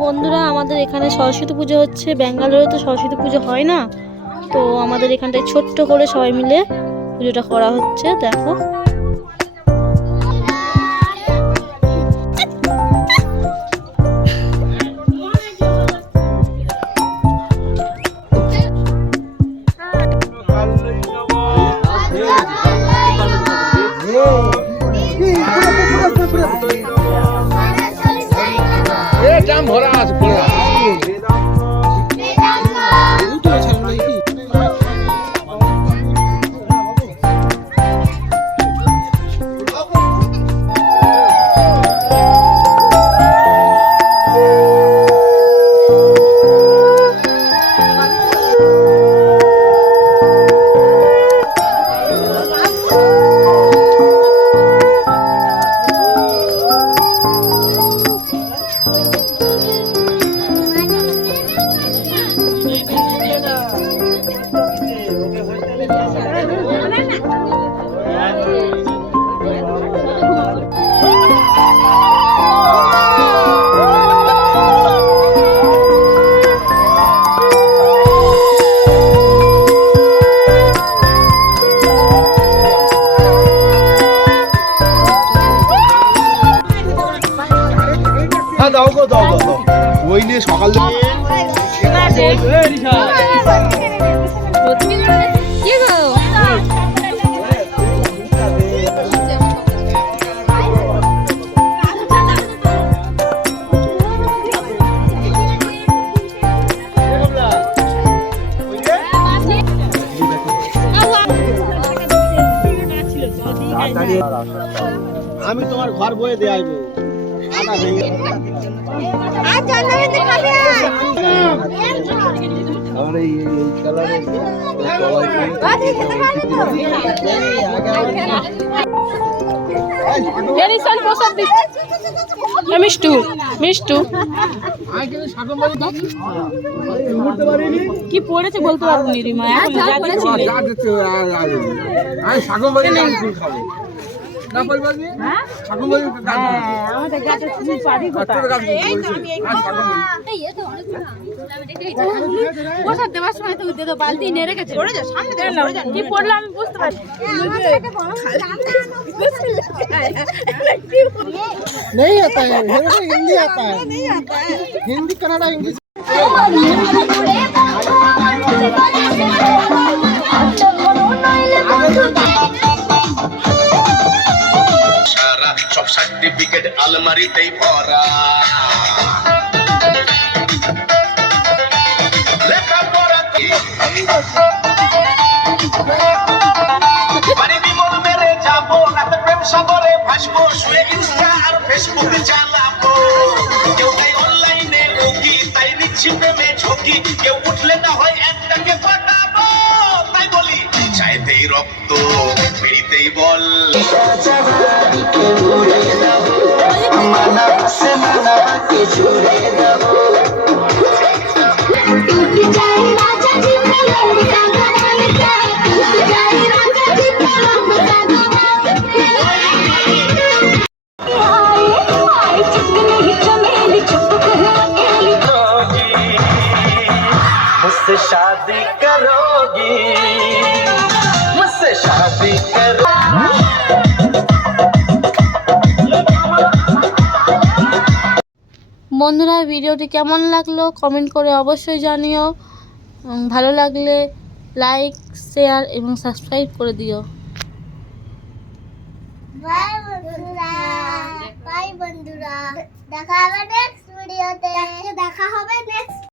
বন্ধুরা, আমাদের এখানে সরস্বতী পুজো হচ্ছে। ব্যাঙ্গালোরে তো সরস্বতী পুজো হয় না, তো আমাদের এখানটায় ছোট্ট করে সবাই মিলে পুজোটা করা হচ্ছে। দেখো, ভরা আছে দাও গো, দাও দাও ওই নিয়ে সকাল আমি তোমার ঘর বয়ে দিয়ে আইবো। মিষ্টু মিষ্টু কি পড়েছে বলতে পারবো নি রিমা। কি পড়লো আমি বুঝতে পারছি। नहीं आता है, हिंदी आता है, हिंदी कन्नड़ा इंग्लिश। सब सर्टिफिकेट अलमारीতেই ভরা লেখাপড়া মানে বিমল মেরে যাবো রাতে প্রেম সাগরে ভাসবো শুয়ে ইনস্টা আর ফেসবুক চালাবো কেউ তাই অনলাইনে ঢুকি তাই নিচ্ছি প্রেমে ঝুঁকি কেউ উঠলে না হয় একটাকে পাঠাবো তাই বলি চাইতেই রক্ত পিড়িতেই বল मुझसे शादी करोगी मुझसे शादी करोगी। বন্ধুরা, ভিডিওটি কেমন লাগলো কমেন্ট করে অবশ্যই জানিও। ভালো লাগলে লাইক, শেয়ার এবং সাবস্ক্রাইব করে দিও। বাই বন্ধুরা, বাই বন্ধুরা, দেখা হবে নেক্সট ভিডিওতে। দেখা হবে নেক্সট